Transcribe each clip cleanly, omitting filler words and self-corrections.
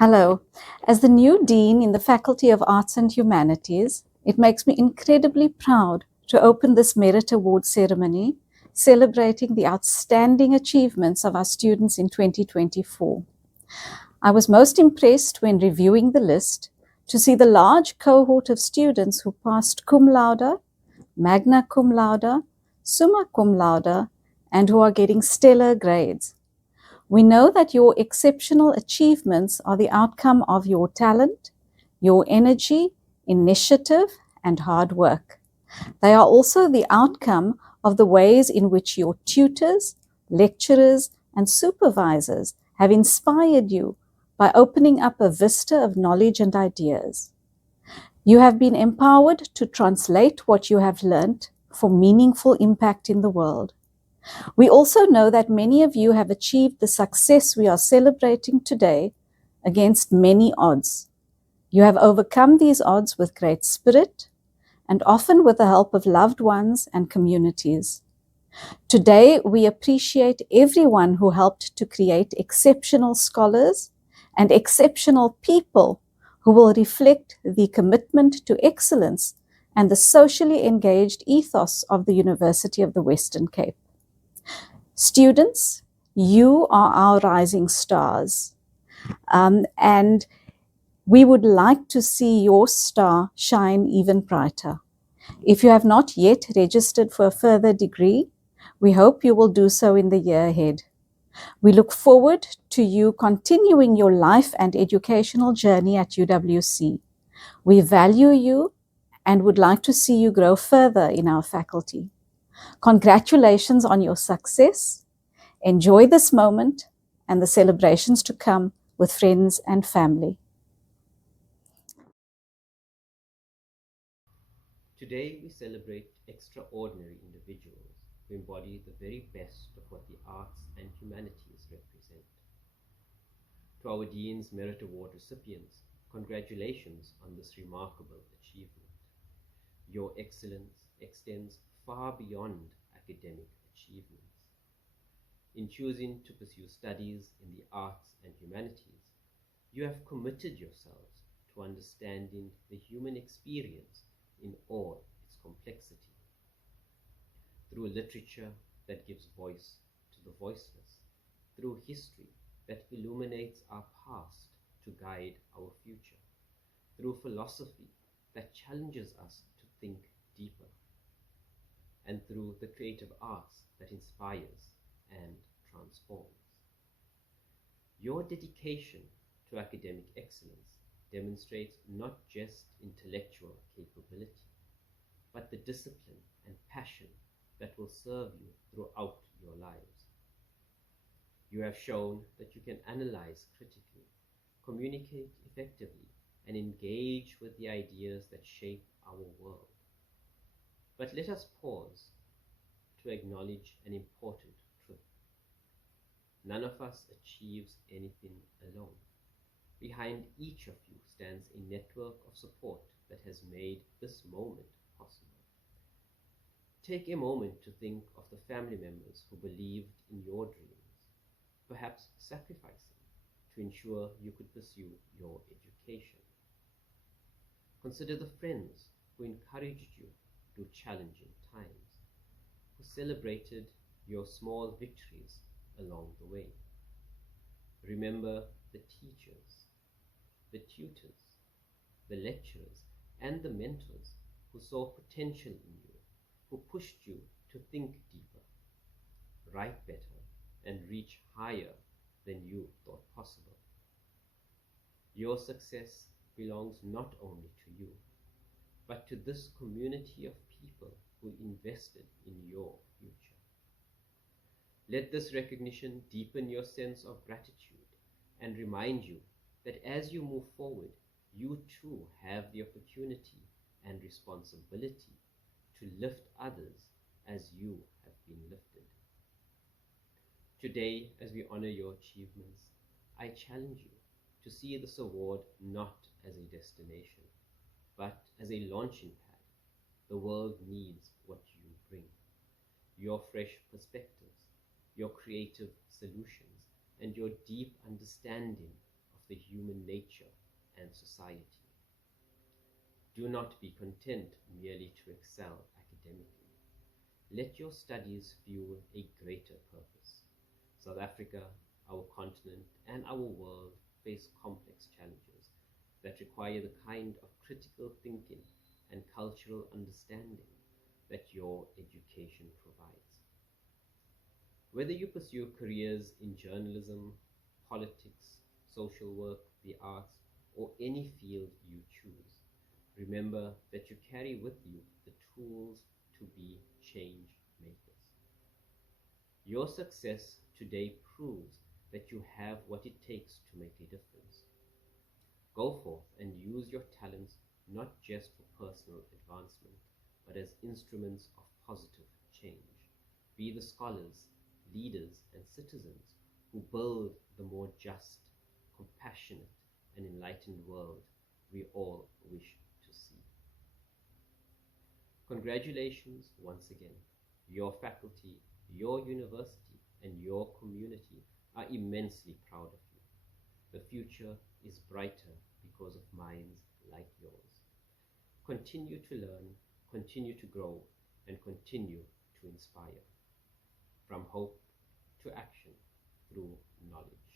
Hello. As the new Dean in the Faculty of Arts and Humanities, it makes me incredibly proud to open this Merit Award ceremony celebrating the outstanding achievements of our students in 2024. I was most impressed when reviewing the list to see the large cohort of students who passed cum laude, magna cum laude, summa cum laude, and who are getting stellar grades. We know that your exceptional achievements are the outcome of your talent, your energy, initiative, and hard work. They are also the outcome of the ways in which your tutors, lecturers, and supervisors have inspired you by opening up a vista of knowledge and ideas. You have been empowered to translate what you have learned for meaningful impact in the world. We also know that many of you have achieved the success we are celebrating today against many odds. You have overcome these odds with great spirit and often with the help of loved ones and communities. Today, we appreciate everyone who helped to create exceptional scholars and exceptional people who will reflect the commitment to excellence and the socially engaged ethos of the University of the Western Cape. Students, you are our rising stars, and we would like to see your star shine even brighter. If you have not yet registered for a further degree, we hope you will do so in the year ahead. We look forward to you continuing your life and educational journey at UWC. We value you and would like to see you grow further in our faculty. Congratulations on your success. Enjoy this moment and the celebrations to come with friends and family. Today we celebrate extraordinary individuals who embody the very best of what the arts and humanities represent. To our Dean's Merit Award recipients, congratulations on this remarkable achievement. Your excellence extends far beyond academic achievements. In choosing to pursue studies in the arts and humanities, you have committed yourselves to understanding the human experience in all its complexity. Through literature that gives voice to the voiceless, through history that illuminates our past to guide our future, through philosophy that challenges us to think deeper, and through the creative arts that inspires and transforms. Your dedication to academic excellence demonstrates not just intellectual capability, but the discipline and passion that will serve you throughout your lives. You have shown that you can analyze critically, communicate effectively, and engage with the ideas that shape our world. But let us pause to acknowledge an important truth. None of us achieves anything alone. Behind each of you stands a network of support that has made this moment possible. Take a moment to think of the family members who believed in your dreams, perhaps sacrificing to ensure you could pursue your education. Consider the friends who encouraged you through challenging times, who celebrated your small victories along the way. Remember the teachers, the tutors, the lecturers, and the mentors who saw potential in you, who pushed you to think deeper, write better, and reach higher than you thought possible. Your success belongs not only to you, but to this community of people who invested in your future. Let this recognition deepen your sense of gratitude and remind you that as you move forward, you too have the opportunity and responsibility to lift others as you have been lifted. Today, as we honor your achievements, I challenge you to see this award not as a destination, but as a launching pad. The world needs what you bring. Your fresh perspectives, your creative solutions, and your deep understanding of the human nature and society. Do not be content merely to excel academically. Let your studies fuel a greater purpose. South Africa, our continent, and our world face complex challenges that require the kind of critical thinking and cultural understanding that your education provides. Whether you pursue careers in journalism, politics, social work, the arts, or any field you choose, remember that you carry with you the tools to be change makers. Your success today proves that you have what it takes to make a difference. Go forth and use your talents not just for personal advancement, but as instruments of positive change. Be the scholars, leaders, and citizens who build the more just, compassionate, and enlightened world we all wish to see. Congratulations once again. Your faculty, your university, and your community are immensely proud of you. The future is brighter because of minds like yours. Continue to learn, continue to grow, and continue to inspire. From hope to action through knowledge.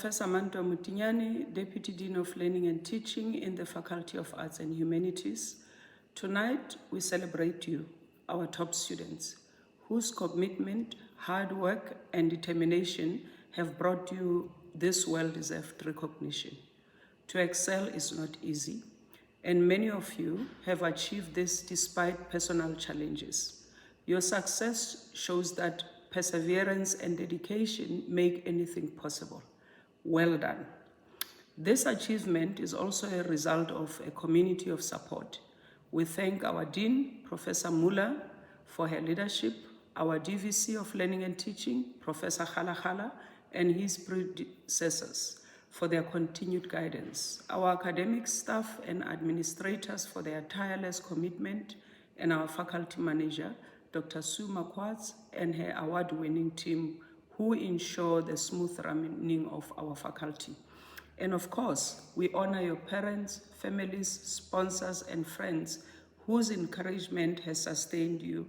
Professor Manto Mutinyani, Deputy Dean of Learning and Teaching in the Faculty of Arts and Humanities. Tonight, we celebrate you, our top students, whose commitment, hard work, and determination have brought you this well-deserved recognition. To excel is not easy, and many of you have achieved this despite personal challenges. Your success shows that perseverance and dedication make anything possible. Well done. This achievement is also a result of a community of support. We thank our Dean, Professor Muller, for her leadership, our DVC of Learning and Teaching, Professor Khala, and his predecessors for their continued guidance, our academic staff and administrators for their tireless commitment, and our faculty manager, Dr. Sue Makwatz, and her award-winning team who ensure the smooth running of our faculty. And of course, we honor your parents, families, sponsors, and friends whose encouragement has sustained you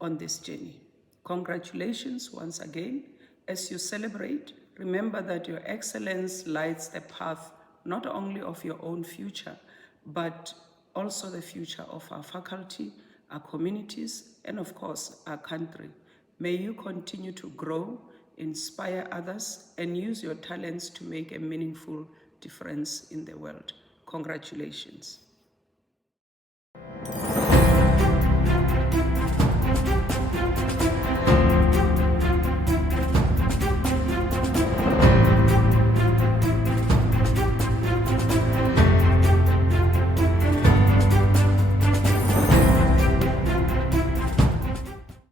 on this journey. Congratulations once again. As you celebrate, remember that your excellence lights the path not only of your own future, but also the future of our faculty, our communities, and of course, our country. May you continue to grow, inspire others, and use your talents to make a meaningful difference in the world. Congratulations.